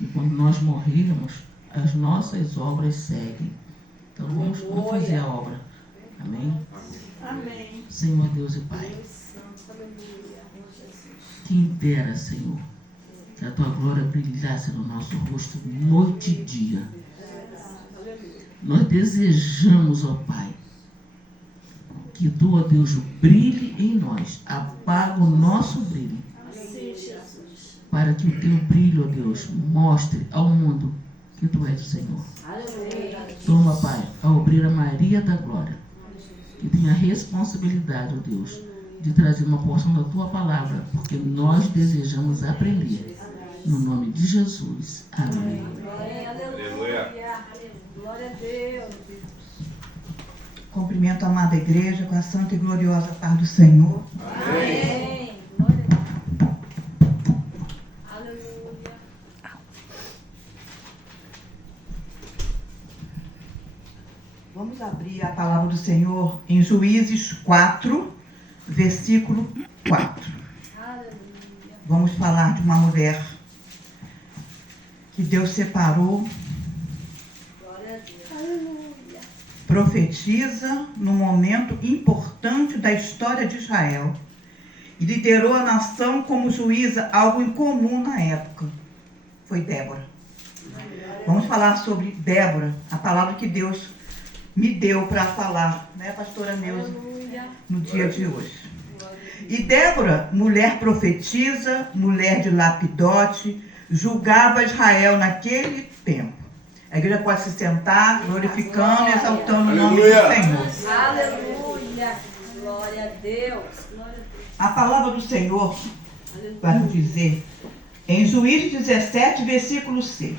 E quando nós morrermos, as nossas obras seguem. Então vamos fazer a obra. Amém? Amém. Senhor Deus e Pai, quem dera, Senhor, que a Tua glória brilhasse no nosso rosto noite e dia. Nós desejamos, ó Pai, que Tu, ó Deus, brilhe em nós, apaga o nosso brilho, para que o Teu brilho, ó Deus, mostre ao mundo que Tu és o Senhor. Toma, Pai, a obreira Maria da Glória, que tem a responsabilidade, ó Deus, de trazer uma porção da Tua palavra, porque nós desejamos aprender. No nome de Jesus. Amém. Aleluia. Glória a Deus. Cumprimento a amada igreja com a santa e gloriosa paz do Senhor. Amém. Glória a Deus. Aleluia. Vamos abrir a palavra do Senhor em Juízes 4, versículo 4. Aleluia. Vamos falar de uma mulher que Deus separou, Glória a Deus. Aleluia. profetiza num momento importante da história de Israel e liderou a nação como juíza, algo incomum na época. Foi Débora. Vamos falar sobre Débora, a palavra que Deus me deu para falar, né, pastora Neuza, no dia de hoje. E Débora, mulher profetisa, mulher de Lapidote, julgava Israel naquele tempo. A igreja pode se sentar, glorificando e exaltando o nome do Senhor. Aleluia. Glória a Deus. Glória a Deus. A palavra do Senhor vai nos dizer, em Juízes 17, versículo 6,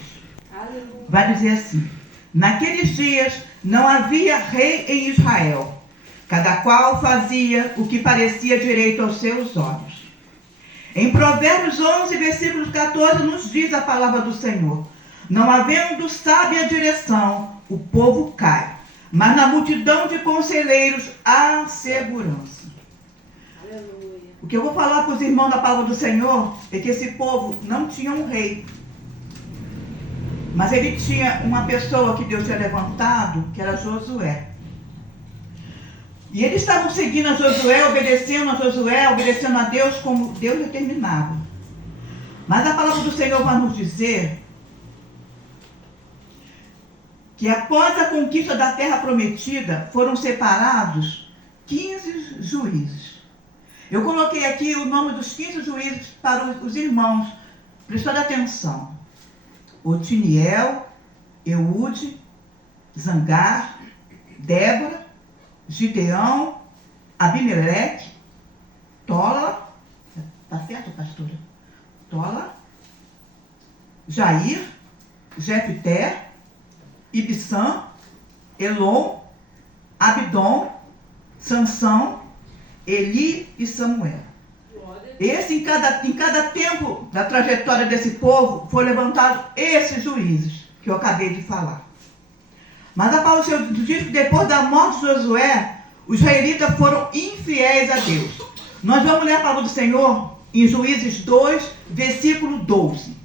Aleluia. vai dizer assim: naqueles dias não havia rei em Israel, cada qual fazia o que parecia direito aos seus olhos. Em Provérbios 11, versículos 14, nos diz a palavra do Senhor: não havendo sábia direção, o povo cai, mas na multidão de conselheiros há segurança. Aleluia. O que eu vou falar para os irmãos da palavra do Senhor é que esse povo não tinha um rei, mas ele tinha uma pessoa que Deus tinha levantado, que era Josué. E eles estavam seguindo a Josué, obedecendo a Deus como Deus determinava. Mas a palavra do Senhor vai nos dizer que após a conquista da terra prometida, foram separados 15 juízes. Eu coloquei aqui o nome dos 15 juízes para os irmãos, prestando atenção. Otiniel, Eude, Zangar, Débora, Gideão, Abimeleque, Tola, está certo, pastora? Tola, Jair, Jefté, Ibissã, Elon, Abdom, Sansão, Eli e Samuel. Esse, em cada tempo da trajetória desse povo, foi levantado esses juízes que eu acabei de falar. Mas a palavra do Senhor diz que depois da morte de Josué, os israelitas foram infiéis a Deus. Nós vamos ler a palavra do Senhor em Juízes 2, versículo 12.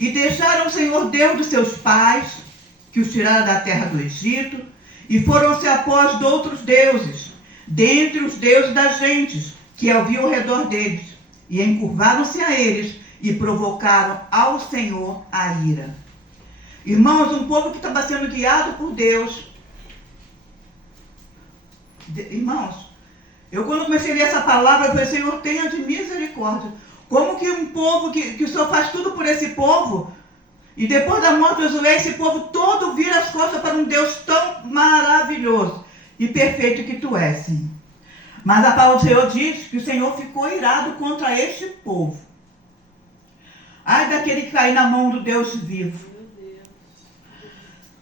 E deixaram o Senhor Deus dos seus pais, que os tirara da terra do Egito, e foram-se após de outros deuses, dentre os deuses das gentes, que haviam ao redor deles, e encurvaram-se a eles, e provocaram ao Senhor a ira. Irmãos, um povo que estava sendo guiado por Deus. Irmãos, eu quando comecei a ler essa palavra, eu falei: Senhor, tenha de misericórdia. Como que um povo que o Senhor faz tudo por esse povo, e depois da morte de Josué, esse povo todo vira as costas para um Deus tão maravilhoso e perfeito que tu és, Senhor. Mas a palavra do Senhor diz que o Senhor ficou irado contra este povo. Ai daquele que cair na mão do Deus vivo.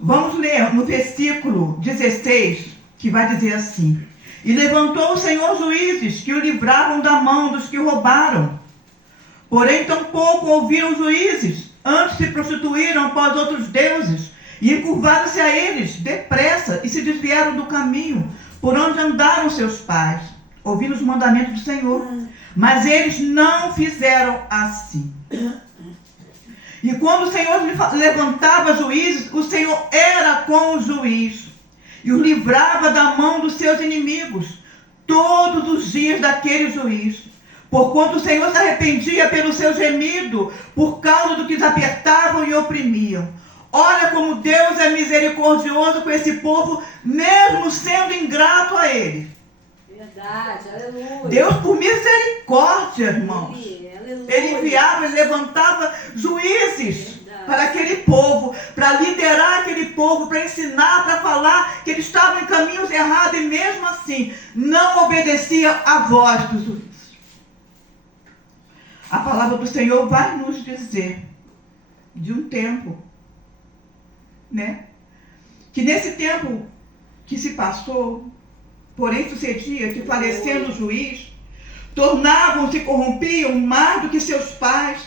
Vamos ler no versículo 16, que vai dizer assim: e levantou o Senhor juízes que o livravam da mão dos que roubaram. Porém, tampouco ouviram os juízes, antes se prostituíram após outros deuses, e encurvaram-se a eles depressa, e se desviaram do caminho por onde andaram seus pais, ouvindo os mandamentos do Senhor. Mas eles não fizeram assim. E quando o Senhor levantava juízes, o Senhor era com o juiz e os livrava da mão dos seus inimigos todos os dias daquele juiz. Porquanto o Senhor se arrependia pelo seu gemido, por causa do que os apertavam e oprimiam. Olha como Deus é misericordioso com esse povo, mesmo sendo ingrato a Ele. Verdade, aleluia. Deus, por misericórdia, irmãos, Aleluia. Ele enviava, Ele levantava juízes para aquele povo, para liderar aquele povo, para ensinar, para falar que eles estavam em caminhos errados e mesmo assim não obedecia à voz dos juízes. A palavra do Senhor vai nos dizer de um tempo, né? Que nesse tempo que se passou, porém sucedia que falecendo o juiz, tornavam-se corrompiam mais do que seus pais,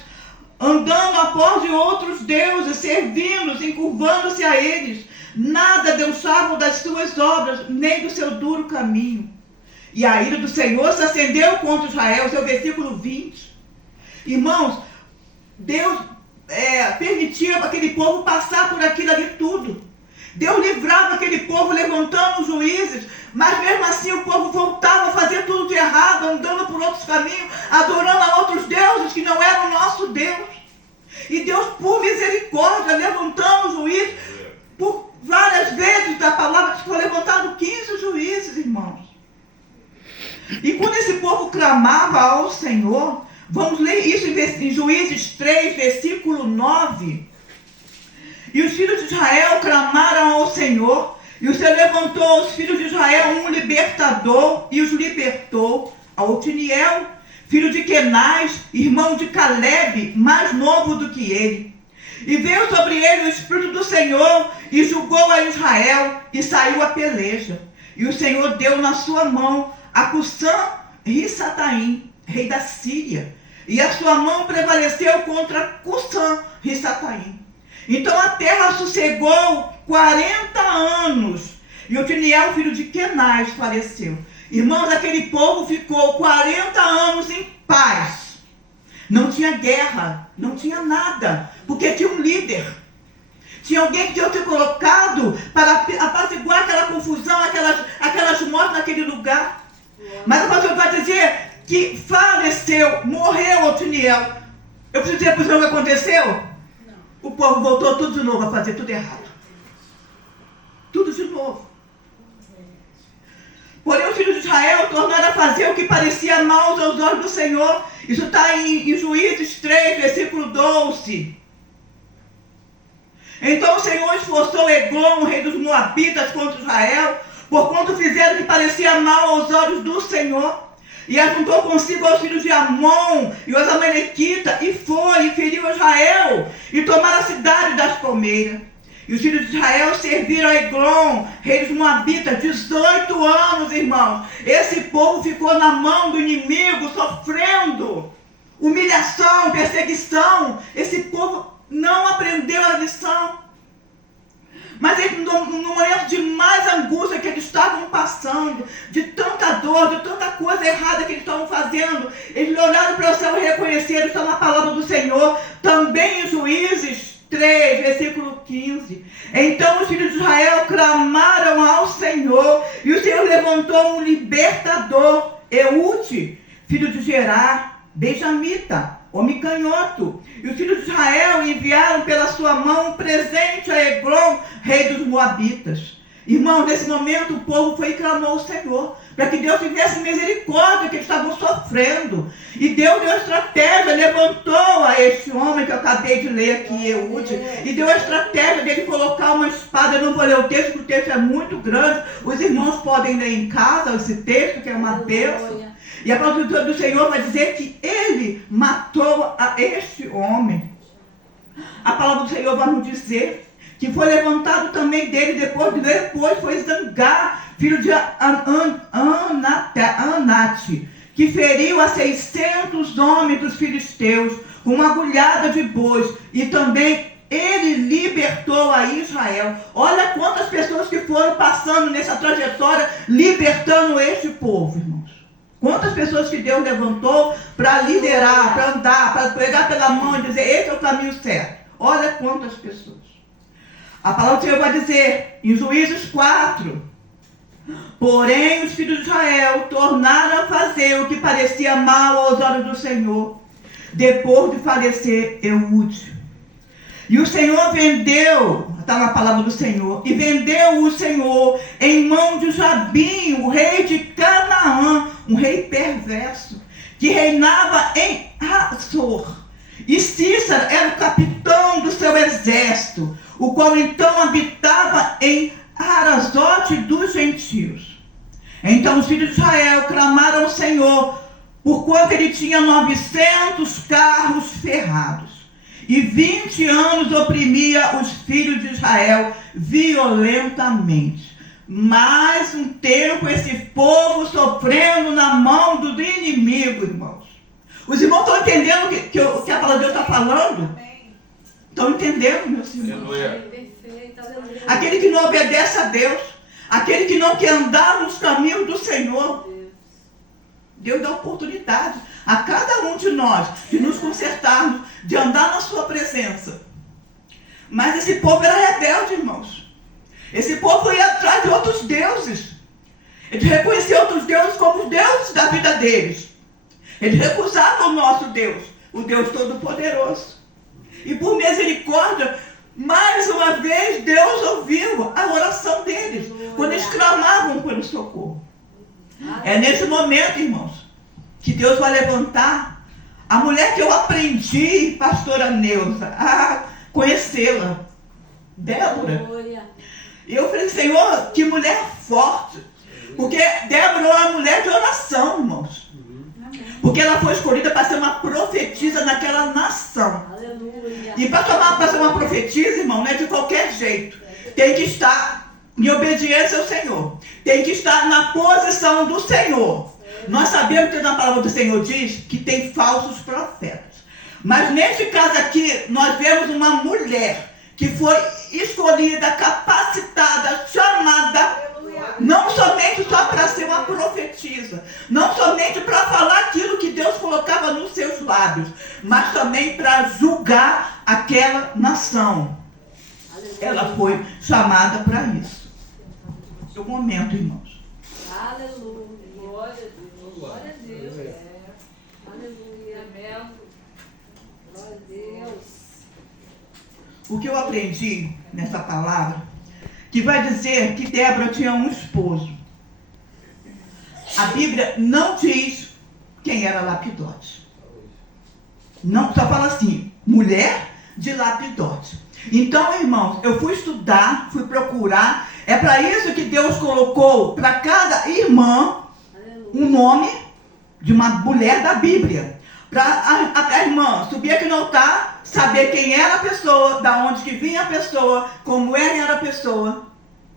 andando após de outros deuses, servindo-os, encurvando-se a eles, nada deixavam das suas obras, nem do seu duro caminho. E a ira do Senhor se acendeu contra Israel, seu versículo 20. Irmãos, Deus permitia aquele povo passar por aquilo ali tudo. Deus livrava aquele povo levantando os juízes, mas mesmo assim o povo voltava a fazer tudo de errado, andando por outros caminhos, adorando a outros deuses que não eram o nosso Deus. E Deus, por misericórdia, levantando o juiz, por várias vezes da palavra, foi levantado 15 juízes, irmãos. E quando esse povo clamava ao Senhor, vamos ler isso em Juízes 3, versículo 9. E os filhos de Israel clamaram ao Senhor, e o Senhor levantou aos filhos de Israel um libertador, e os libertou, a Otiniel, filho de Kenaz, irmão de Caleb, mais novo do que ele. E veio sobre ele o Espírito do Senhor, e julgou a Israel, e saiu a peleja. E o Senhor deu na sua mão a Cusã-Risataim, rei da Síria, e a sua mão prevaleceu contra Cusã-Risataim. Então a terra sossegou 40 anos, e Otiniel, filho de Kenaz, faleceu. Irmãos, aquele povo ficou 40 anos em paz. Não tinha guerra, não tinha nada, porque tinha um líder. Tinha alguém que Deus tinha colocado para apaziguar aquela confusão, aquelas mortes naquele lugar. Mas o pastor vai dizer que faleceu, morreu Otiniel. Eu preciso dizer para o senhor o que aconteceu? Não. O povo voltou tudo de novo a fazer tudo errado. Tudo de novo. Porém, os filhos de Israel tornaram a fazer o que parecia mal aos olhos do Senhor. Isso está em Juízes 3, versículo 12. Então o Senhor esforçou Eglon, rei dos Moabitas, contra Israel, porquanto fizeram o que parecia mal aos olhos do Senhor. E ajuntou consigo aos filhos de Amon e os amalequitas, e foi e feriu Israel, e tomaram a cidade das palmeiras. E os filhos de Israel serviram a Eglon, rei dos Moabitas, 18 anos, irmãos. Esse povo ficou na mão do inimigo, sofrendo humilhação, perseguição. Esse povo não aprendeu a lição. Mas eles, no momento de mais angústia que eles estavam passando, de tanta dor, de tanta coisa errada que eles estavam fazendo, eles olharam para o céu e reconheceram, está na palavra do Senhor, também em Juízes 3, versículo 15. Então os filhos de Israel clamaram ao Senhor, e o Senhor levantou um libertador, Eude, filho de Gerar, benjamita, homem canhoto. E os filhos de Israel enviaram pela sua mão um presente a Eglon, rei dos Moabitas. Irmão, nesse momento o povo foi e clamou ao Senhor, para que Deus tivesse misericórdia, que eles estavam sofrendo. E Deus deu estratégia, levantou a este homem que eu acabei de ler aqui, Eude, e deu a estratégia dele colocar uma espada. Eu não vou ler o texto, porque o texto é muito grande. Os irmãos podem ler em casa esse texto, que é uma bênção. E a palavra do Senhor vai dizer que ele matou a este homem. A palavra do Senhor vai nos dizer que foi levantado também dele, depois foi Zangar, filho de Anate, que feriu a 600 homens dos filisteus com uma agulhada de bois, e também ele libertou a Israel. Olha quantas pessoas que foram passando nessa trajetória, libertando este povo, irmãos. Quantas pessoas que Deus levantou para liderar, para andar, para pegar pela mão e dizer, esse é o caminho certo. Olha quantas pessoas. A palavra do Senhor vai dizer, em Juízes 4, porém os filhos de Israel tornaram a fazer o que parecia mal aos olhos do Senhor, depois de falecer Eude. E o Senhor vendeu, está na palavra do Senhor, e vendeu o Senhor em mão de Jabim, o rei de Canaã, um rei perverso, que reinava em Hazor. E Císara era o capitão do seu exército, o qual então habitava em Arazote dos gentios. Então os filhos de Israel clamaram ao Senhor, porquanto ele tinha 900 carros ferrados. E 20 anos oprimia os filhos de Israel violentamente. Mais um tempo esse povo sofrendo na mão do inimigo, irmãos. Os irmãos estão entendendo o que a palavra de Deus está falando? Estão entendendo, meus irmãos? Aquele que não obedece a Deus, aquele que não quer andar nos caminhos do Senhor, Deus dá oportunidade a cada um de nós de nos consertarmos, de andar na sua presença. Mas esse povo era rebelde, irmãos. Esse povo ia atrás de outros deuses. Eles reconheciam outros deuses como os deuses da vida deles. Eles recusavam o nosso Deus, o Deus Todo-Poderoso. E por misericórdia, mais uma vez, Deus ouviu a oração deles, quando eles clamavam pelo socorro. É nesse momento, irmãos, que Deus vai levantar a mulher que eu aprendi, pastora Neuza, a conhecê-la, Débora. E eu falei, Senhor, que mulher forte. Porque Débora é uma mulher de oração, irmãos. Porque ela foi escolhida para ser uma profetisa naquela nação. Aleluia. E para ser uma profetisa, irmão, não é de qualquer jeito. Tem que estar em obediência ao Senhor. Tem que estar na posição do Senhor. Nós sabemos que na palavra do Senhor diz que tem falsos profetas. Mas neste caso aqui, nós vemos uma mulher que foi escolhida, capacitada, chamada, não somente só para ser uma profetisa, não somente para falar aquilo que Deus colocava nos seus lábios, mas também para julgar aquela nação. Ela foi chamada para isso. É o momento, irmãos. Aleluia. Glória a Deus. Glória a Deus. Aleluia. Amém. Glória a Deus. O que eu aprendi nessa palavra, que vai dizer que Débora tinha um esposo. A Bíblia não diz quem era Lapidote. Não, só fala assim, mulher de Lapidote. Então, irmãos, eu fui estudar, fui procurar. É para isso que Deus colocou para cada irmã um nome de uma mulher da Bíblia. Para a irmã subir aqui no altar, saber quem era a pessoa, da onde que vinha a pessoa, como era a pessoa.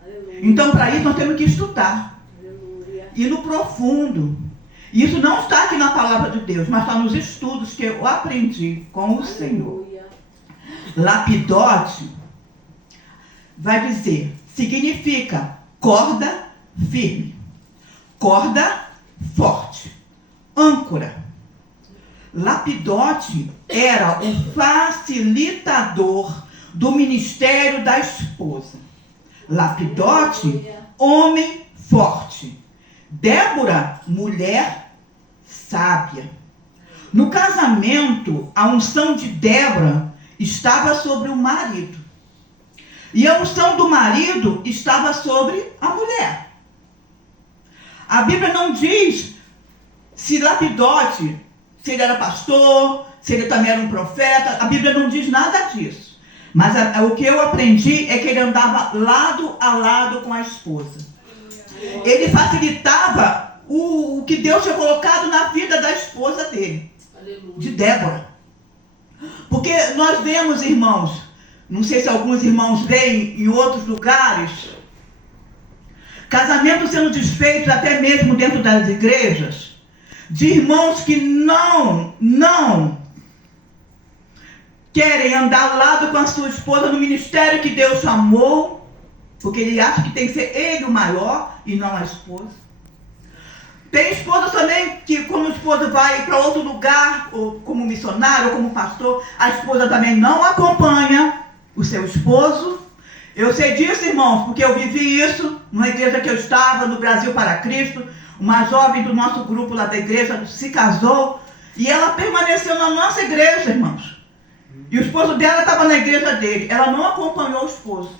Aleluia. Então, para isso, nós temos que estudar. Aleluia. Ir no profundo. Isso não está aqui na palavra de Deus, mas está nos estudos que eu aprendi com o Senhor. Lapidote vai dizer, significa corda firme, corda forte, âncora. Lapidote era o facilitador do ministério da esposa. Lapidote, homem forte. Débora, mulher sábia. No casamento, a unção de Débora estava sobre o marido. E a unção do marido estava sobre a mulher. A Bíblia não diz se Lapidote, se ele era pastor, se ele também era um profeta. A Bíblia não diz nada disso. Mas o que eu aprendi é que ele andava lado a lado com a esposa. Ele facilitava o que Deus tinha colocado na vida da esposa dele, de Débora. Porque nós vemos, irmãos, não sei se alguns irmãos veem em outros lugares, casamentos sendo desfeitos até mesmo dentro das igrejas, de irmãos que não querem andar ao lado com a sua esposa no ministério que Deus chamou, porque ele acha que tem que ser ele o maior e não a esposa. Tem esposa também que, quando o esposo vai para outro lugar, ou como missionário, ou como pastor, a esposa também não acompanha o seu esposo. Eu sei disso, irmãos, porque eu vivi isso numa igreja que eu estava, no Brasil para Cristo. Uma jovem do nosso grupo lá da igreja se casou e ela permaneceu na nossa igreja, irmãos. E o esposo dela estava na igreja dele. Ela não acompanhou o esposo.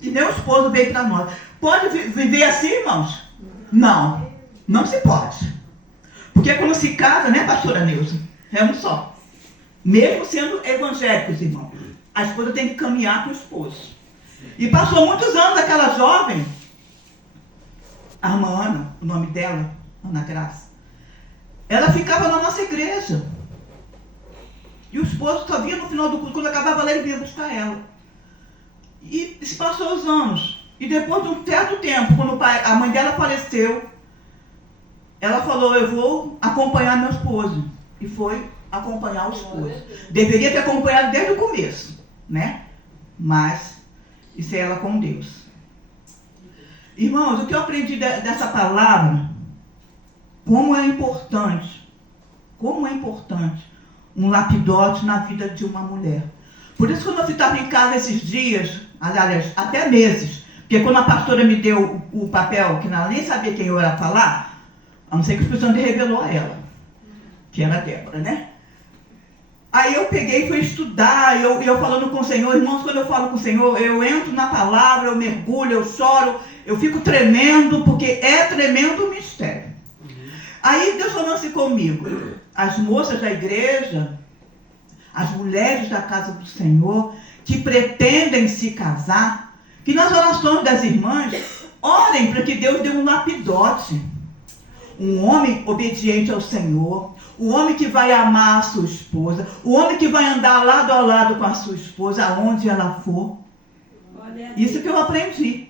E nem o esposo veio para nós. Pode viver assim, irmãos? Não. Não se pode. Porque quando se casa, né, pastora Neuza? É um só. Mesmo sendo evangélicos, irmãos, a esposa tem que caminhar com o esposo. E passou muitos anos aquela jovem, a irmã Ana, o nome dela, Ana Graça, ela ficava na nossa igreja. E o esposo só vinha no final do culto, quando acabava lá, ele vinha buscar ela. E se passou os anos. E depois de um certo tempo, quando a mãe dela faleceu, ela falou, eu vou acompanhar meu esposo. E foi acompanhar o esposo. Deveria ter acompanhado desde o começo, né? Mas isso é ela com Deus. Irmãos, o que eu aprendi dessa palavra, como é importante um lapidote na vida de uma mulher. Por isso, quando eu estava em casa esses dias, aliás, até meses, porque quando a pastora me deu o papel, que ela nem sabia quem eu ia falar, a não ser que o Espírito Santo revelou a ela, que era a Débora, né? Aí eu peguei e fui estudar, eu falando com o Senhor, irmãos, quando eu falo com o Senhor, eu entro na palavra, eu mergulho, eu choro, eu fico tremendo, porque é tremendo o mistério. Aí Deus falou assim comigo, as moças da igreja, as mulheres da casa do Senhor, que pretendem se casar, que nas orações das irmãs, orem para que Deus dê um lapidote. Um homem obediente ao Senhor, o homem que vai amar a sua esposa, o homem que vai andar lado a lado com a sua esposa, aonde ela for. Isso que eu aprendi.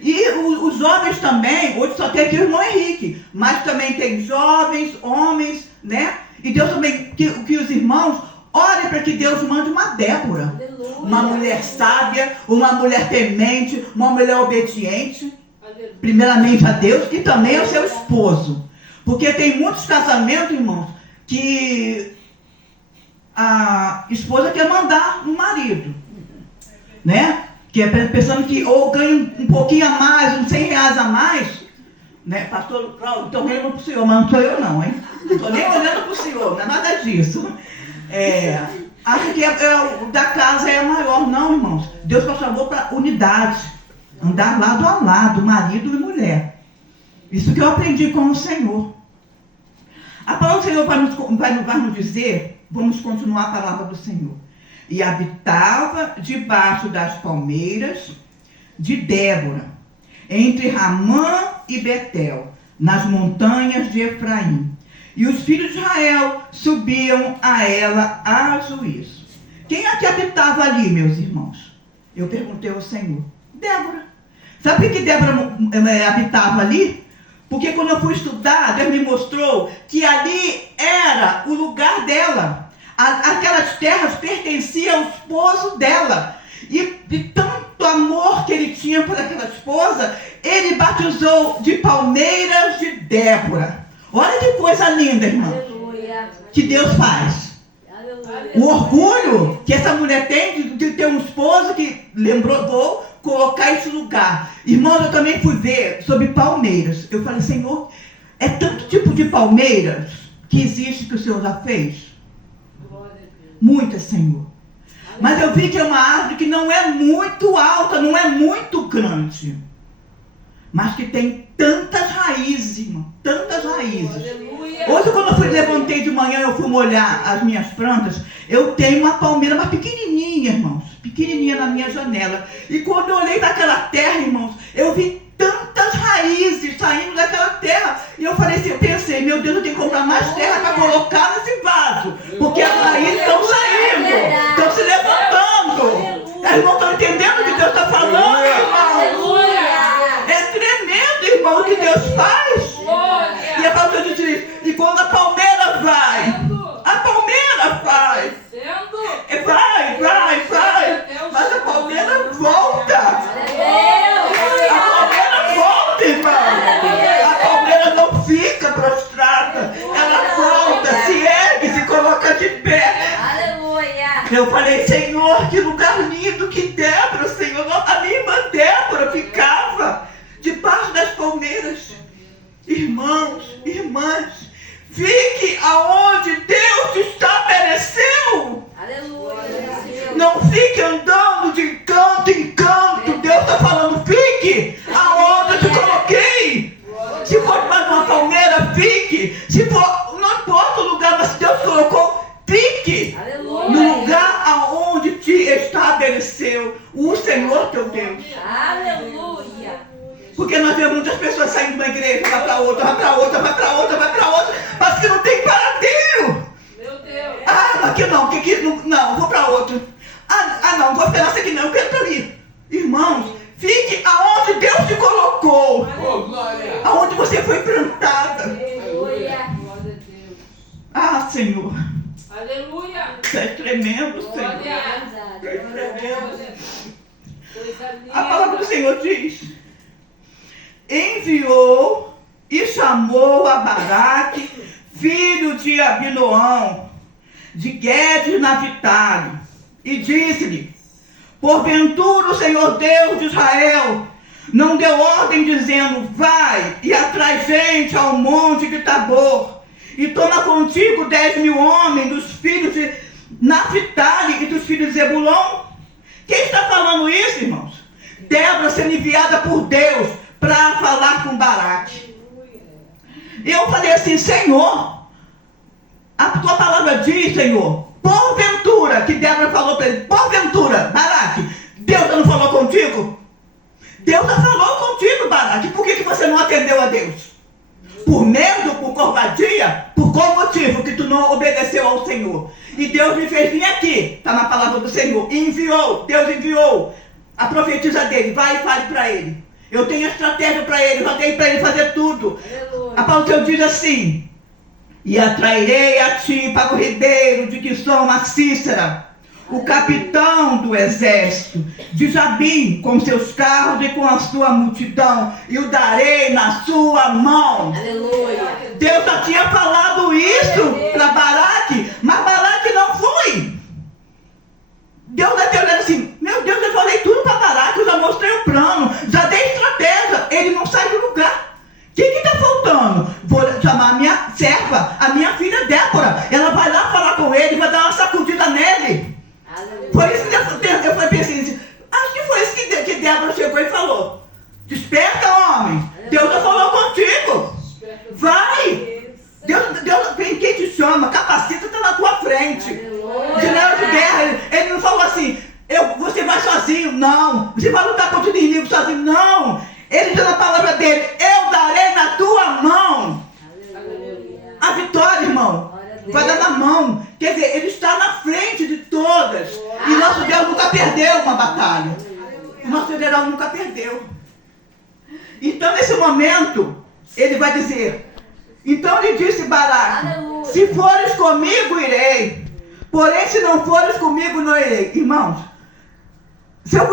E os jovens também, hoje só tem aqui o irmão Henrique, mas também tem jovens, homens, né? E Deus também, que os irmãos orem para que Deus mande uma Débora. Aleluia. Uma mulher sábia, uma mulher temente, uma mulher obediente. Primeiramente a Deus e também ao seu esposo. Porque tem muitos casamentos, irmãos, que a esposa quer mandar no marido, né? Que é pensando que ou ganha um pouquinho a mais, uns 100 reais a mais, né? Pastor Cláudio, estou olhando para o senhor, mas não sou eu não, hein? Não estou nem olhando para o senhor, não é nada disso. Acho que da casa é maior. Não, irmãos. Deus nos chamou para unidade. Andar lado a lado, marido e mulher. Isso que eu aprendi com o Senhor. A palavra do Senhor vai nos dizer, vamos continuar a palavra do Senhor. E habitava debaixo das palmeiras de Débora, entre Ramã e Betel, nas montanhas de Efraim. E os filhos de Israel subiam a ela a juízo. Quem é que habitava ali, meus irmãos? Eu perguntei ao Senhor. Débora. Sabe por que Débora habitava ali? Porque quando eu fui estudar, Deus me mostrou que ali era o lugar dela. Aquelas terras pertenciam ao esposo dela. E de tanto amor que ele tinha por aquela esposa, ele batizou de Palmeiras de Débora. Olha que coisa linda, irmão. Aleluia. Que Deus faz. Aleluia. O orgulho que essa mulher tem de ter um esposo que lembrou, vou colocar esse lugar. Irmão, eu também fui ver sobre palmeiras. Eu falei, Senhor, é tanto tipo de palmeiras que existe que o Senhor já fez? Muitas, Senhor. Mas eu vi que é uma árvore que não é muito alta, não é muito grande. Mas que tem tantas raízes, irmão. Tantas raízes. Hoje, quando eu levantei de manhã, eu fui molhar as minhas plantas. Eu tenho uma palmeira, mas pequenininha, irmãos. Pequenininha na minha janela. E quando eu olhei para aquela terra, irmãos, eu vi tantas raízes saindo daquela terra. E eu falei assim, eu pensei, meu Deus, eu tenho que comprar mais terra para colocar nesse vaso. Porque as raízes estão saindo. Estão se levantando. Os irmãos estão entendendo o que Deus está falando, irmão? É tremendo, irmão, o que Deus faz. E a palavra diz, e quando a palmeira vai, vai, mas a palmeira volta. A palmeira volta, irmão. A palmeira não fica Eu falei, Senhor, que lugar lindo que Débora, Senhor, a minha irmã Débora ficava debaixo das palmeiras. Irmãos, irmãs, fique aonde Deus te estabeleceu. Aleluia. Não fique andando de canto em canto. Deus está falando, fique aonde eu te coloquei. Se for debaixo de uma palmeira, fique. Se for, não importa o lugar, mas se Deus colocou, fique. Aleluia. No lugar aonde te estabeleceu o Senhor teu Deus. Aleluia. Porque nós vemos muitas pessoas saindo de uma igreja, vai para outra, vai para outra, vai para outra, vai para outra, mas que não tem paradeiro. Meu Deus. Ah, aqui não, porque aqui não, vou para outro. Ah, não, vou esperar essa aqui não, eu quero para ali. Irmãos, fique aonde Deus te colocou. Oh, glória! Aonde você foi plantada. Aleluia. Glória a Deus. Ah, Senhor, Aleluia. você é tremendo, Senhor. Glória. Você é tremendo. Coisa linda. A palavra do Senhor diz: enviou e chamou a Baraque, filho de Abinoão, de Guedes Naphtali, e disse-lhe: porventura o Senhor Deus de Israel não deu ordem dizendo, vai e atrai gente ao monte de Tabor, e toma contigo 10.000 homens dos filhos de Naphtali e dos filhos de Zebulon? Quem está falando isso, irmãos? Débora sendo enviada por Deus para falar com Baraque. E eu falei assim, Senhor, a tua palavra diz, Senhor, porventura, que Débora falou para ele, porventura, Baraque, Deus não falou contigo? Deus já falou contigo, Baraque, por que você não atendeu a Deus? Por medo, por covardia? Por qual motivo que tu não obedeceu ao Senhor? E Deus me fez vir aqui, está na palavra do Senhor, e enviou, Deus enviou a profetisa dele, vai e fale para ele. Eu tenho a estratégia para ele, já dei para ele fazer tudo. Aleluia. A palavra do Senhor diz assim: e atrairei a ti para o ribeiro de Quissão a Cícera, o capitão do exército de Jabim, com seus carros e com a sua multidão, e o darei na sua mão. Aleluia. Deus já tinha falado isso para Baraque, mas Baraque não foi. Deus deve ter olhado assim, meu Deus, eu falei tudo para Baraque, eu já mostrei o plano, já dei estratégia, ele não sai do lugar. O que está faltando? Vou chamar a minha serva, a minha filha Débora, ela vai lá falar com ele, vai dar uma sacudida nele. Aleluia. Foi isso que eu pensei assim, acho que foi isso que Débora chegou e falou. Desperta, homem, Deus já falou contigo. Vai! Deus, quem te chama, capacita, está na tua frente. General de guerra, ele não falou assim, você vai sozinho, não. Você vai lutar contra o inimigo sozinho, não. Ele diz na palavra dele, eu darei na tua mão. Aleluia. A vitória, irmão, vai dar na mão. Quer dizer, ele está na frente de todas. E nosso Deus nunca perdeu uma batalha. O nosso general nunca perdeu. Então, nesse momento, ele vai dizer, então lhe disse Baraque, Aleluia. se fores comigo, irei. Porém, se não fores comigo, não irei. Irmãos, se eu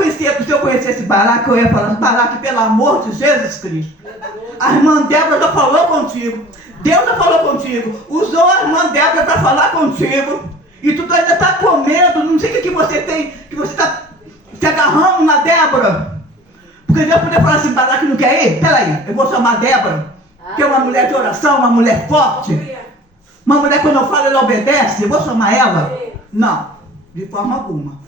conhecesse Baraque, eu ia falar, Baraque, pelo amor de Jesus Cristo, a irmã Débora já falou contigo, Deus já falou contigo, usou a irmã Débora para falar contigo, e tu ainda está com medo, não sei o que você tem, que você está se agarrando na Débora, porque Deus poderia falar assim, Baraque não quer ir? Peraí, eu vou chamar a Débora, que é uma mulher de oração, uma mulher forte, uma mulher quando eu falo ela obedece, eu vou chamar ela? Não, de forma alguma.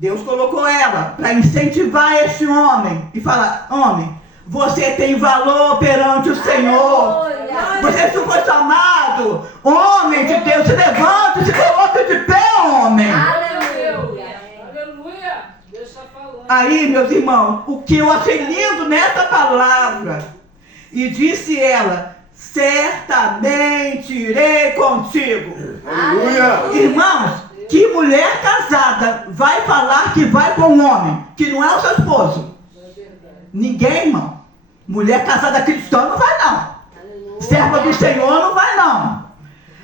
Deus colocou ela para incentivar esse homem e falar, homem, você tem valor perante o Senhor. Aleluia. Você foi chamado, homem de Deus, se levanta e se coloca de pé, homem. Aleluia. Aleluia! Deus está falando. Aí, meus irmãos, o que eu achei lindo nessa palavra, e disse ela, certamente irei contigo. Aleluia! Irmãos, que mulher casada vai falar que vai com um homem que não é o seu esposo? Ninguém, irmão. Mulher casada cristã não vai, não. Serva do Senhor não vai, não.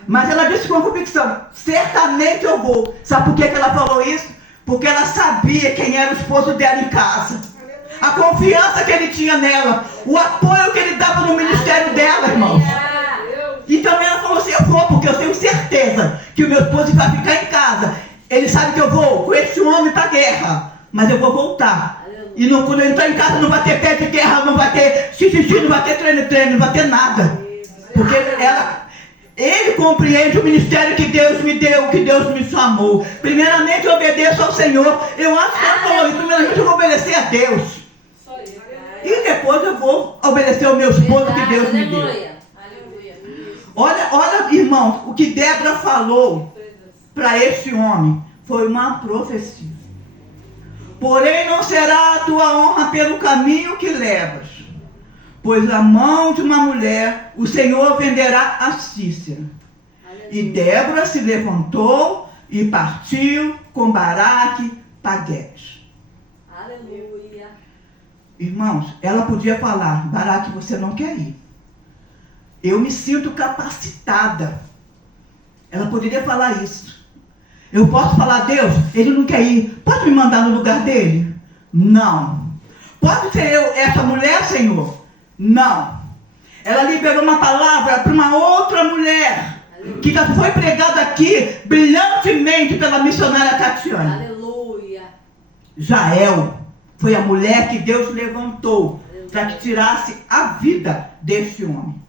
Mas ela disse com convicção, certamente eu vou. Sabe por que ela falou isso? Porque ela sabia quem era o esposo dela em casa. A confiança que ele tinha nela. O apoio que ele dava no ministério dela, irmãos. Então ela falou assim, eu vou, porque eu tenho certeza que o meu esposo vai ficar em casa. ele sabe que eu vou com esse homem para a guerra, mas eu vou voltar. E não, quando ele entrar em casa não vai ter pé de guerra, não vai ter xixi, não vai ter treino, não vai ter nada. Porque ele compreende o ministério que Deus me deu, que Deus me chamou. Primeiramente eu obedeço ao Senhor. Eu acho que ela falou, primeiramente eu vou obedecer a Deus. E depois eu vou obedecer ao meu esposo que Deus me deu. Olha, irmãos, o que Débora falou para esse homem foi uma profecia. Porém não será a tua honra pelo caminho que levas, pois a mão de uma mulher o Senhor venderá a Cícera. E Débora se levantou e partiu com Baraque para Guedes. Aleluia. Irmãos, ela podia falar, Baraque, você não quer ir. Eu me sinto capacitada. Ela poderia falar isso. Eu posso falar, Deus, ele não quer ir. Pode me mandar no lugar dele? Não. Pode ser eu, essa mulher, Senhor? Não. Ela liberou uma palavra para uma outra mulher, que já foi pregada aqui brilhantemente pela missionária Tatiana. Aleluia. Jael foi a mulher que Deus levantou para que tirasse a vida desse homem.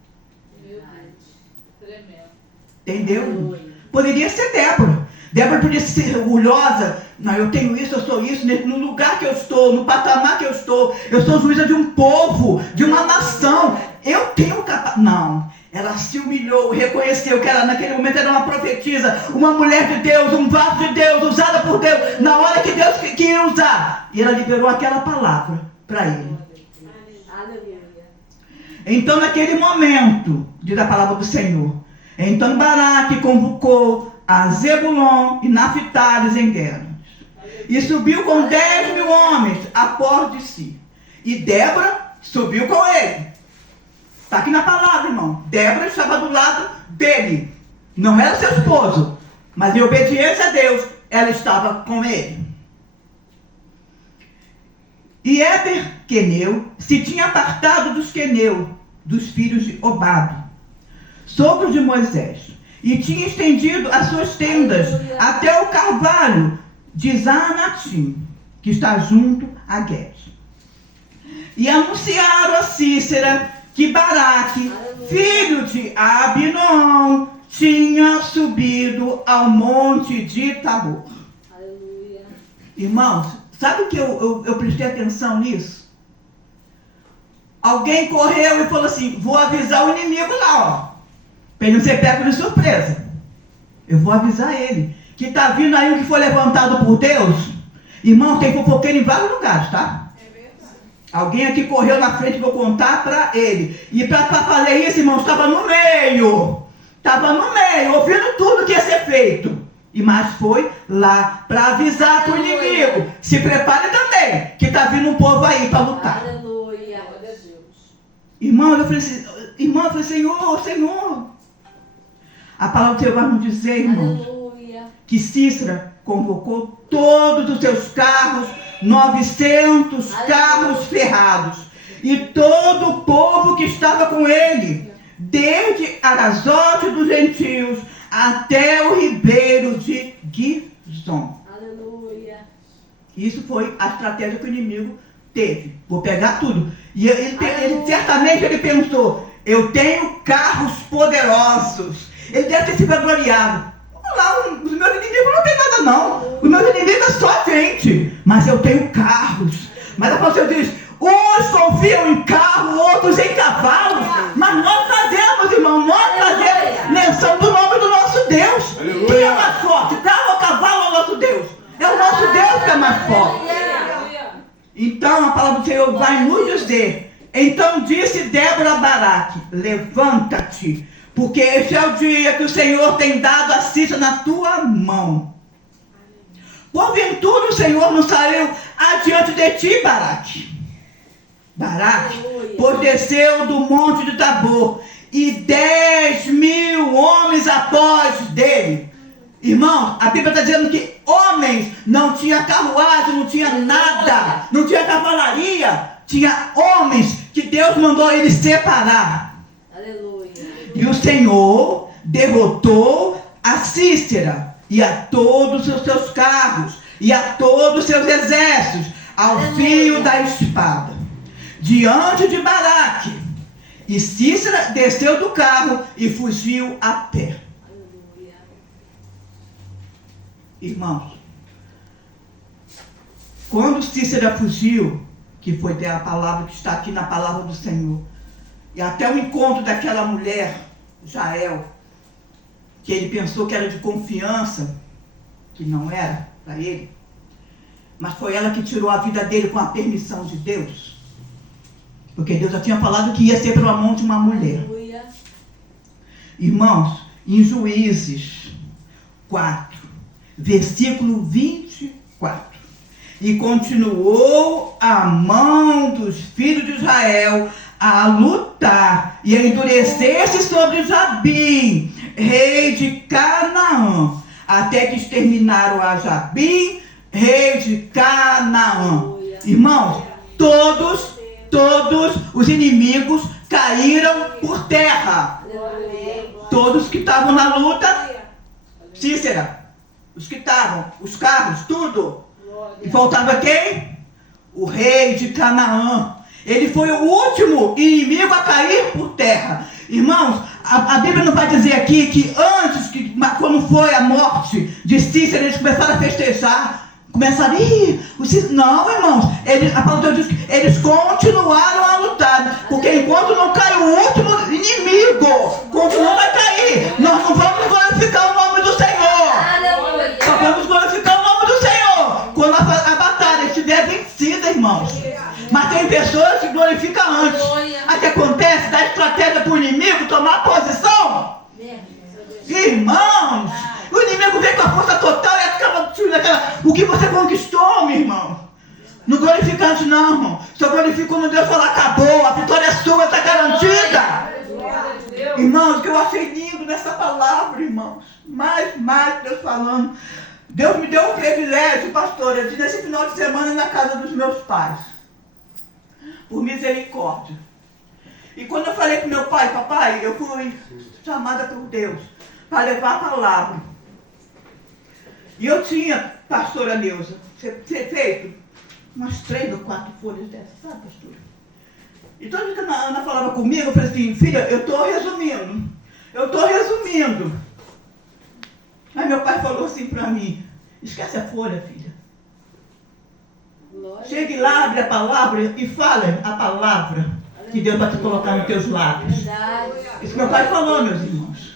Entendeu? Aleluia. Poderia ser Débora. Débora podia ser orgulhosa. Não, eu tenho isso, eu sou isso, no lugar que eu estou, no patamar que eu estou sou juíza de um povo, de uma nação. Eu tenho capacidade. Não, ela se humilhou, reconheceu que ela naquele momento era uma profetisa, uma mulher de Deus, um vaso de Deus, usada por Deus, na hora que Deus queria usar. E ela liberou aquela palavra para ele. Aleluia. Então naquele momento, diz a palavra do Senhor, então Baraque convocou a Zebulon e Naphtali em guerra, e subiu com 10.000 homens após de si. E Débora subiu com ele. Está aqui na palavra, irmão. Débora estava do lado dele. Não era seu esposo, mas em obediência a Deus, ela estava com ele. E Éber Queneu se tinha apartado dos Queneu, dos filhos de Obado, sogros de Moisés, e tinha estendido as suas tendas até o carvalho de Zaanatim, que está junto a Guedes. E anunciaram a Cícera que Baraque, filho de Abinom, tinha subido ao monte de Tabor. Aleluia. Irmãos, sabe o que eu prestei atenção nisso? Alguém correu e falou assim, vou avisar o inimigo lá, ó. Para ele não ser pego de surpresa. Eu vou avisar ele. Que está vindo aí o que foi levantado por Deus. Irmão, tem fofoqueiro em vários lugares, tá? Alguém aqui correu na frente, vou contar para ele. E para fazer isso, irmão, estava no meio. Estava no meio, ouvindo tudo que ia ser feito. E mas foi lá para avisar para o inimigo. Se prepare também, que está vindo um povo aí para lutar. Aleluia. Irmão, eu falei assim, Senhor. A palavra do Senhor vai nos dizer, irmãos, Aleluia. que Cícera convocou todos os seus carros, 900 carros ferrados, e todo o povo que estava com ele, desde Arazote dos gentios até o ribeiro de Gizom. Aleluia. Isso foi a estratégia que o inimigo teve. Vou pegar tudo. E ele certamente ele pensou, eu tenho carros poderosos. Ele deve ter se vangloriado. Vamos lá, os meus inimigos não tem nada não. Os meus inimigos é só gente. Mas eu tenho carros. Mas a palavra diz, uns confiam em carro, outros em cavalos. Mas nós fazemos, irmão, fazemos menção do nome do nosso Deus. Aleluia. Quem é mais forte? Carro ou cavalo é o nosso Deus? É o nosso Deus que é mais forte. Então a palavra do Senhor vai nos dizer. Então disse Débora a Baraque, levanta-te, porque esse é o dia que o Senhor tem dado a Cícera na tua mão. Porventura o Senhor não saiu adiante de ti, Baraque. Baraque, pois desceu do monte de Tabor, e 10.000 homens após dele. Irmão, a Bíblia está dizendo que homens, não tinha carruagem, não tinha nada, não tinha cavalaria, tinha homens que Deus mandou eles separar. Aleluia. E o Senhor derrotou a Cícera e a todos os seus carros, e a todos os seus exércitos, ao fio da espada, diante de Baraque. E Cícera desceu do carro e fugiu a pé. Irmãos, quando Cícera fugiu, que foi a palavra que está aqui na palavra do Senhor, e até o encontro daquela mulher, Jael, que ele pensou que era de confiança, que não era para ele, mas foi ela que tirou a vida dele com a permissão de Deus, porque Deus já tinha falado que ia ser pela mão de uma mulher. Irmãos, em Juízes 4, versículo 24, e continuou a mão dos filhos de Israel a lutar e a endurecer-se sobre Jabim, rei de Canaã, até que exterminaram a Jabim, rei de Canaã. Irmãos, todos os inimigos caíram por terra. Todos que estavam na luta, Cícera, os que estavam, os carros, tudo. E faltava quem? O rei de Canaã. Ele foi o último inimigo a cair por terra. Irmãos, a Bíblia não vai dizer aqui que antes, quando foi a morte de Cícera, eles começaram a festejar. Começaram, não, irmãos, a palavra de Deus diz que eles continuaram a lutar, porque enquanto não cai o último inimigo, continuam a cair. Nós não vamos glorificar o nome do Senhor. Só vamos glorificar o nome do Senhor quando a batalha estiver vencida, irmãos. Mas tem pessoas que glorificam antes. Aí o que acontece? Dá estratégia para o inimigo tomar posição. Irmãos, o inimigo vem com a força total e o que você conquistou, meu irmão. Não glorifica antes não, irmão. Só glorifica quando Deus falar acabou, a vitória é sua, está garantida. Irmãos, o que eu achei lindo nessa palavra, irmãos. Mais Deus falando. Deus me deu um privilégio, pastora, de nesse final de semana na casa dos meus pais. Por misericórdia. E quando eu falei para meu pai, papai, eu fui chamada por Deus para levar a palavra. E eu tinha, pastora Neuza, feito umas 3 ou 4 folhas dessas, sabe, pastora? E toda vez que a Ana falava comigo, eu falei assim, filha, eu estou resumindo. Aí meu pai falou assim para mim, esquece a folha, filha. Chegue lá, abre a palavra e fale a palavra que Deus vai te colocar nos teus lábios. Isso meu pai falou, meus irmãos.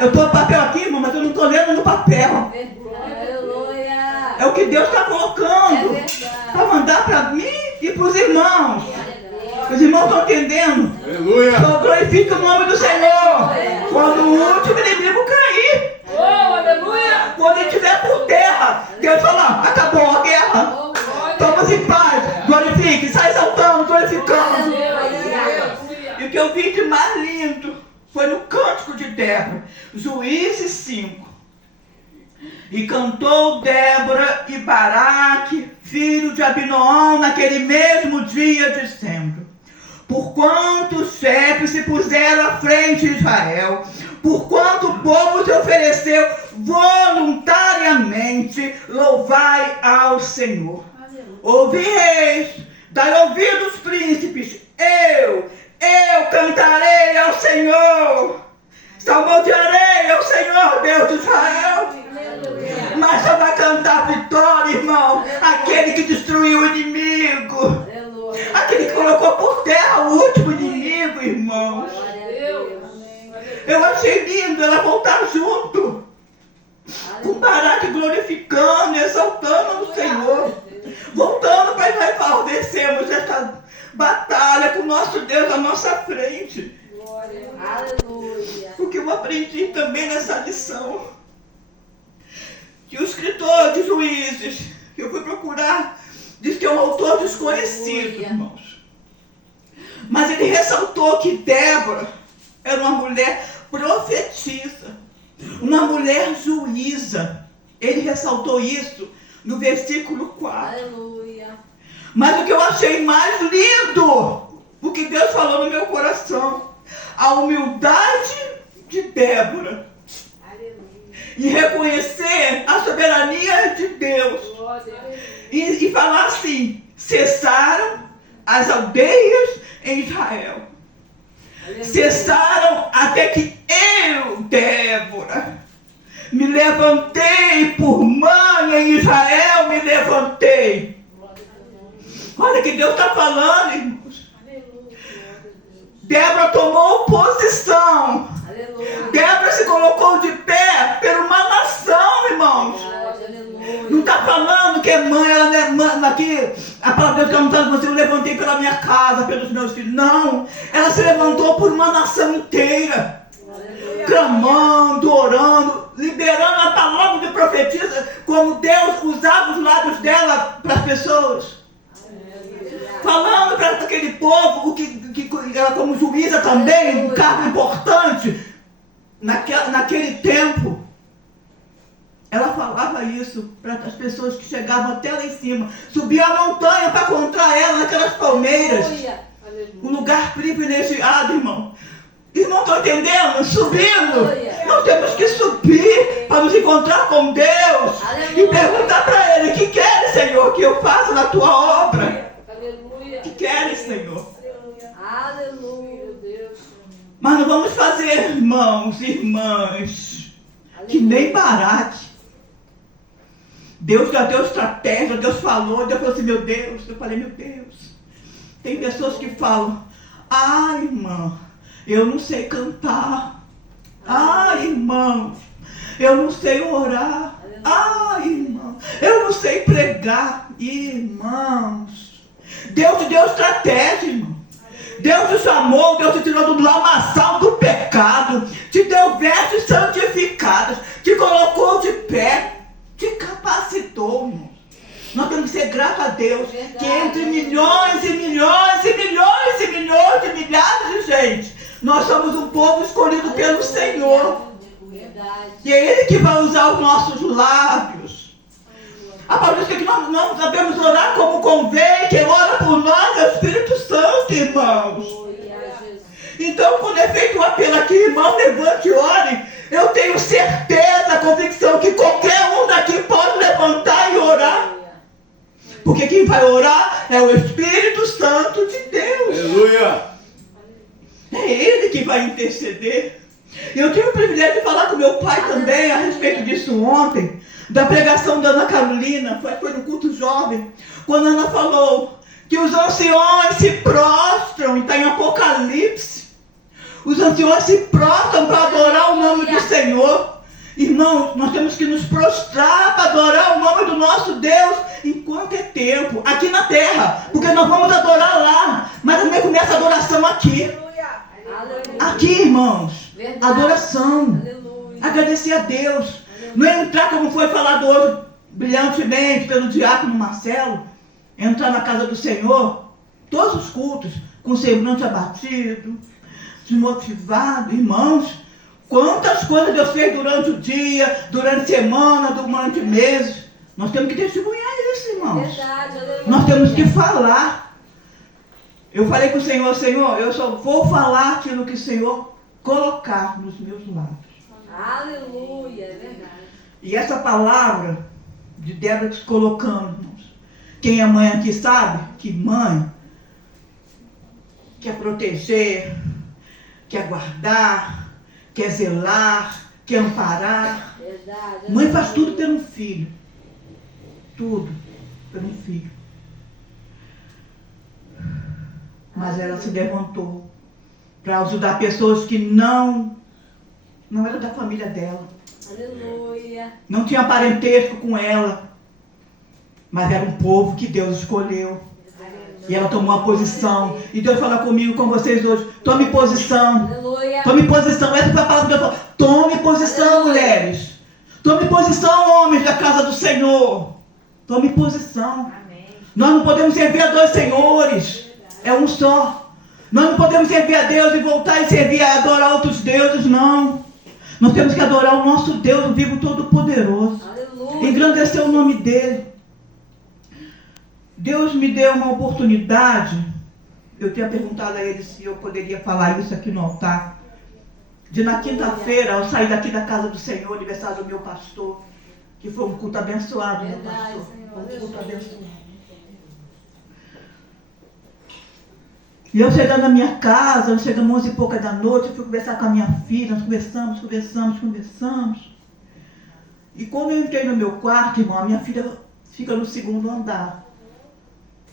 Eu estou no papel aqui, irmão, mas eu não estou lendo no papel. É o que Deus está colocando para mandar para mim e para os irmãos. Os irmãos estão entendendo? Aleluia. Só glorifica o nome do Senhor quando o último inimigo cair. Aleluia. Quando ele estiver por terra, Deus fala, acabou a guerra. Estamos em paz. Glorifique, sai exaltando, glorificando. E o que eu vi de mais lindo foi no Cântico de Débora, Juízes 5. E cantou Débora e Baraque, filho de Abinoam, naquele mesmo dia, dizendo: porquanto os chefes se puseram à frente de Israel, porquanto o povo se ofereceu voluntariamente, louvai ao Senhor. Ouvi reis, dai ouvidos príncipes, eu cantarei ao Senhor, salmodiarei ao Senhor, Deus de Israel. Mas só vai cantar vitória, irmão, aquele que destruiu o inimigo, aquele que colocou por terra o último inimigo, irmãos. Eu achei lindo ela voltar junto, com Baraque glorificando, exaltando o Senhor, voltando para nós vencermos esta batalha com o nosso Deus à nossa frente. O que eu aprendi também nessa lição, que o escritor de Juízes, que eu fui procurar, diz que é um autor desconhecido, irmãos. Mas ele ressaltou que Débora era uma mulher profetisa, uma mulher juíza. Ele ressaltou isso no versículo 4. Aleluia. Mas o que eu achei mais lindo, o que Deus falou no meu coração, a humildade de Débora. e reconhecer a soberania de Deus. E falar assim: cessaram as aldeias em Israel. Cessaram até que eu, Débora, me levantei por mãe em Israel, me levantei. Olha o que Deus está falando, irmãos. Débora tomou posição. Débora se colocou de pé por uma nação, irmãos. Não está falando que é mãe, ela não é mãe, aqui a palavra de Deus está falando, eu levantei pela minha casa, pelos meus filhos. Não, ela se levantou por uma nação inteira, clamando, orando, liberando a palavra de profetisa, como Deus usava os lábios dela para as pessoas. Falando para aquele povo, que ela como juíza também, um cargo importante, naquele tempo. Ela falava isso para as pessoas que chegavam até lá em cima. Subia a montanha para encontrar ela naquelas palmeiras. Um lugar privilegiado, irmão. Irmão, estão entendendo? Subindo. Nós temos que subir para nos encontrar com Deus. E perguntar para Ele: o que queres, Senhor, que eu faça na tua obra? O que queres, Senhor? Aleluia, Deus. Mas não vamos fazer, irmãos e irmãs, que nem Baraque. Deus já deu estratégia, Deus falou assim: meu Deus. Eu falei: meu Deus. Tem pessoas que falam: irmã, eu não sei cantar. Irmão, eu não sei orar. Irmão, eu não sei pregar. Irmãos, Deus te deu estratégia, irmão. Deus te chamou, Deus te tirou do lamaçal do pecado, te deu vestes santificadas, te colocou de pé, te capacitou, irmão. Nós temos que ser gratos a Deus, que entre milhões e milhões e milhões e milhões e milhares de gente, nós somos um povo escolhido pelo Senhor. E é Ele que vai usar os nossos lábios. A palavra diz que nós sabemos orar como convém. Quem ora por nós é o Espírito Santo, irmãos. Então, quando é feito um apelo aqui, irmão, levante e ore. Eu tenho certeza, convicção que qualquer um daqui pode levantar e orar. Porque quem vai orar é o Espírito Santo de Deus. Aleluia. É Ele que vai interceder. Eu tive o privilégio de falar com meu pai também a respeito disso ontem, da pregação da Ana Carolina, foi no culto jovem, quando a Ana falou que os anciões se prostram, está em Apocalipse, os anciões se prostram para adorar o nome do Senhor. Irmãos, nós temos que nos prostrar para adorar o nome do nosso Deus enquanto é tempo, aqui na terra, porque nós vamos adorar lá, mas também começa a adoração aqui. Aqui, irmãos, adoração, agradecer a Deus, não é entrar como foi falado hoje brilhantemente pelo diácono Marcelo, entrar na casa do Senhor, todos os cultos, com semblante abatido, desmotivado. Irmãos, quantas coisas Deus fez durante o dia, durante a semana, durante meses. Nós temos que testemunhar isso, irmãos. Nós temos que falar. Eu falei com o Senhor: Senhor, eu só vou falar aquilo que o Senhor colocar nos meus lábios. Aleluia, é verdade. E essa palavra de Débora se colocando, irmãos. Quem é mãe aqui sabe que mãe quer proteger, quer guardar, quer zelar, quer amparar. Verdade. Mãe faz tudo pelo filho. Tudo pelo filho. Mas ela se levantou para ajudar pessoas que não eram da família dela. Aleluia. Não tinha parentesco com ela. Mas era um povo que Deus escolheu. E ela tomou a posição. E Deus fala comigo, com vocês hoje: tome posição. Aleluia. Tome posição. Essa foi a palavra que Deus falou. Tome posição, Aleluia. mulheres. Tome posição, homens da casa do Senhor. Tome posição. Amém. Nós não podemos servir a dois senhores. É um só. Nós não podemos servir a Deus e voltar e servir a adorar outros deuses, não. Nós temos que adorar o nosso Deus, o vivo todo-poderoso. Aleluia. Engrandecer o nome dele. Deus me deu uma oportunidade. Eu tinha perguntado a ele se eu poderia falar isso aqui no altar. de na quinta-feira eu sair daqui da casa do Senhor, aniversário do meu pastor, que foi um culto abençoado, meu pastor. Foi um culto abençoado. E eu chegando na minha casa, chegamos 11 e pouca da noite, eu fui conversar com a minha filha, nós conversamos. E quando eu entrei no meu quarto, irmão, a minha filha fica no segundo andar.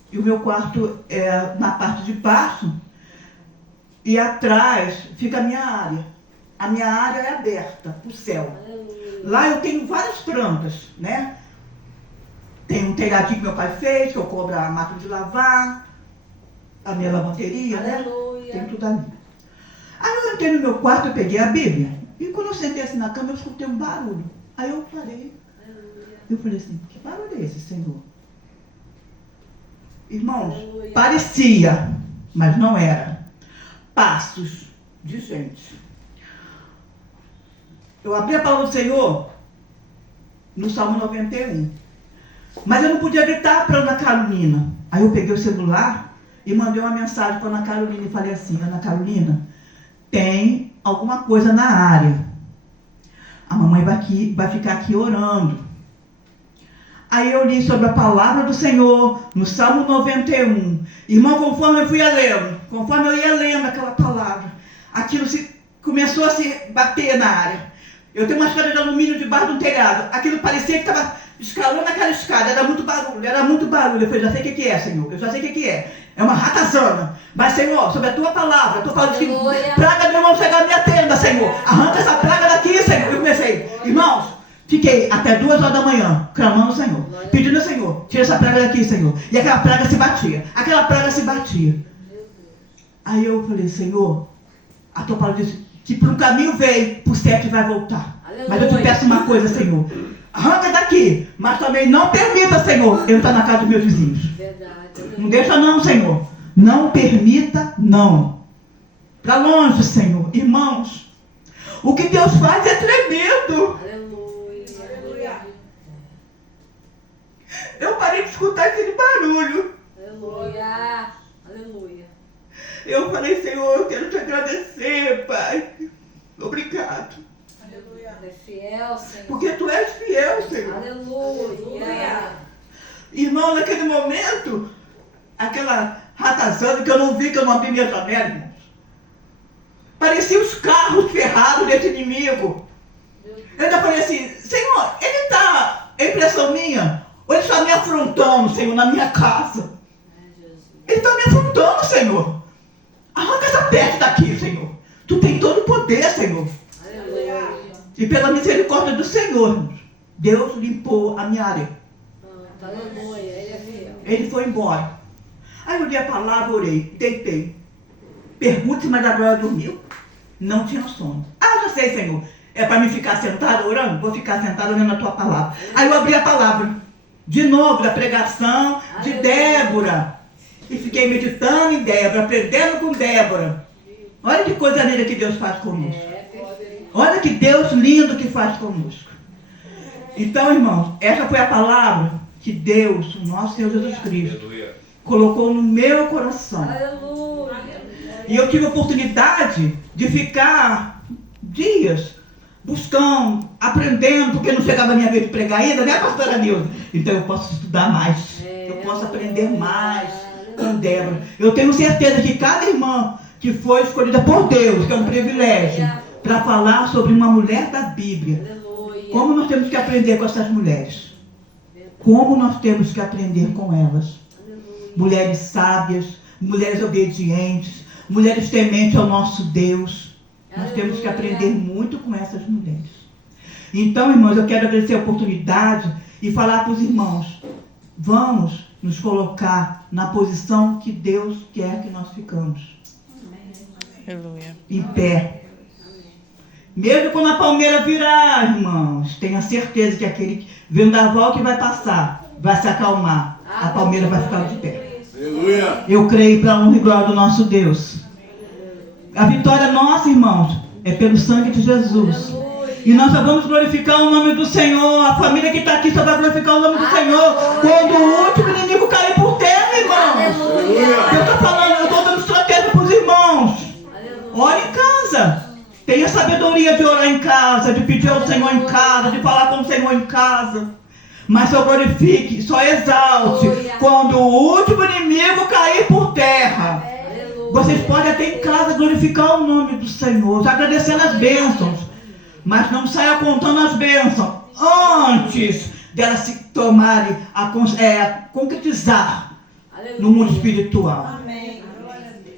E o meu quarto é na parte de baixo, e atrás fica a minha área. A minha área é aberta para o céu. Lá eu tenho várias plantas, né? Tem um telhadinho que meu pai fez, que eu cobro a máquina de lavar, a minha lavanderia, Aleluia. né? Tem tudo ali. Aí eu entrei no meu quarto, eu peguei a Bíblia. E quando eu sentei assim na cama, eu escutei um barulho. Aí eu parei. Eu falei assim, que barulho é esse, Senhor? Irmãos, Aleluia. parecia, mas não era. Passos de gente. Eu abri a palavra do Senhor no Salmo 91. Mas eu não podia gritar para a Ana Carolina. Aí eu peguei o celular e mandei uma mensagem para a Ana Carolina e falei assim, Ana Carolina, tem alguma coisa na área. A mamãe vai ficar aqui orando. Aí eu li sobre a palavra do Senhor no Salmo 91. Irmão, conforme eu ia lendo aquela palavra, aquilo começou a se bater na área. Eu tenho uma escada de alumínio debaixo de um telhado. Aquilo parecia que estava escalando aquela escada. Era muito barulho. Eu falei, já sei o que é, Senhor. Eu já sei o que é. É uma ratazana. Mas, Senhor, sobre a tua palavra, eu estou falando que praga não vão chegar na minha tenda, Senhor. Arranca essa praga daqui, Senhor. Eu comecei, irmãos, fiquei até 2 horas da manhã, clamando ao Senhor, pedindo ao Senhor, tira essa praga daqui, Senhor. E aquela praga se batia. Aí eu falei, Senhor, a tua palavra disse que para um caminho veio, por 7 vai voltar. Aleluia. Mas eu te peço uma coisa, Senhor. Arranca daqui, mas também não permita, Senhor, eu entrar na casa dos meus vizinhos. Verdade. Não deixa não, Senhor. Não permita, não. Para longe, Senhor. Irmãos, o que Deus faz é tremendo. Aleluia. Eu parei de escutar aquele barulho. Aleluia. Eu falei, Senhor, eu quero te agradecer, Pai. Obrigado. Aleluia. É fiel, Senhor. Porque tu és fiel, Senhor. Aleluia. Irmão, naquele momento, aquela ratazana que eu não vi, que eu não abri minha janela, irmãos. Parecia os carros ferrados desse inimigo. Eu ainda falei assim, Senhor, ele está, é impressão minha, ou ele está me afrontando, Senhor, na minha casa? Ele está me afrontando, Senhor. Arranca essa peste daqui, Senhor. Tu tem todo o poder, Senhor. Aleluia. E pela misericórdia do Senhor, Deus limpou a minha área. Aleluia. Ele é fiel. Ele foi embora. Aí eu li a palavra, orei, deitei. Pergunte, mas agora dormiu? Não tinha sono. Ah, já sei, Senhor. É para me ficar sentada orando? Vou ficar sentada olhando a tua palavra. Aí eu abri a palavra. De novo, da pregação de Débora. E fiquei meditando em Débora, aprendendo com Débora. Olha que coisa linda que Deus faz conosco. Olha que Deus lindo que faz conosco. Então, irmãos, essa foi a palavra que Deus, o nosso Senhor Jesus Cristo, colocou no meu coração. Aleluia. E eu tive a oportunidade de ficar dias buscando, aprendendo, porque não chegava a minha vez de pregar ainda, né, pastora Nilza? Então eu posso estudar mais, eu posso aprender mais com Débora. Eu tenho certeza que cada irmã que foi escolhida por Deus, que é um privilégio, para falar sobre uma mulher da Bíblia. Como nós temos que aprender com essas mulheres? Como nós temos que aprender com elas? Mulheres sábias, mulheres obedientes, mulheres tementes ao nosso Deus. Nós temos que aprender muito com essas mulheres. Então, irmãos, eu quero agradecer a oportunidade e falar para os irmãos, vamos nos colocar na posição que Deus quer que nós ficamos. Aleluia. Em pé. Mesmo quando a palmeira virar, irmãos, tenha certeza que aquele vendaval que vai passar vai se acalmar. A palmeira vai ficar de pé. Aleluia. Eu creio para a honra e glória do nosso Deus. A vitória nossa, irmãos, é pelo sangue de Jesus. E nós só vamos glorificar o nome do Senhor. A família que está aqui só vai glorificar o nome do Senhor quando o último inimigo cair por terra, irmãos. Eu estou falando, eu estou dando estratégia para os irmãos. Olha em casa. Tenha sabedoria de orar em casa, de pedir ao Senhor em casa, de falar com o Senhor em casa. Mas só glorifique, só exalte quando o último inimigo cair por terra. Vocês podem até em casa glorificar o nome do Senhor, agradecendo as bênçãos. Mas não saia contando as bênçãos antes delas se tomarem a concretizar no mundo espiritual.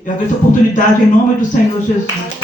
Eu agradeço a oportunidade em nome do Senhor Jesus.